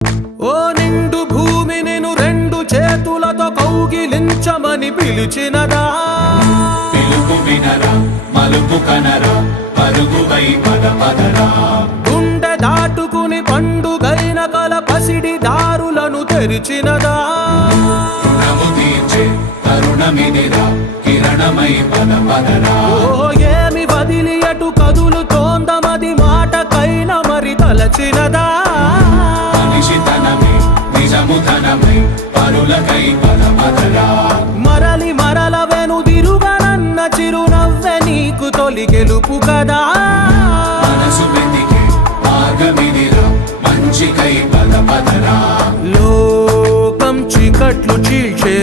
ఓ నిండు భూమి నిన్ను రెండు చేతులతో కౌగిలించమని పిలిచినదా? పిలుపు వినరా మలుపు కనరా పరుగువై పద పదరా. గుండె దాటుకుని పండుగైన కల పసిడి దారులను తెరిచినదా? రుణము తీర్చే తరుణమిదిరా కిరణమై పద పదరా. ఓ ఏమి వదిలి అటు కదులుతోందమది మాటకైన మరి తలచినదా? మనిషితనమే నిజముతనమై పరులకై పద పదరా. మరలి మరల వెనుదిరుగనన్న చిరునవ్వె నీకు తొలి గెలుపు కదా? మనసు వెతికే మార్గమిదిరా మంచికై పద పదరా. లోకం చీకట్లు చీల్చే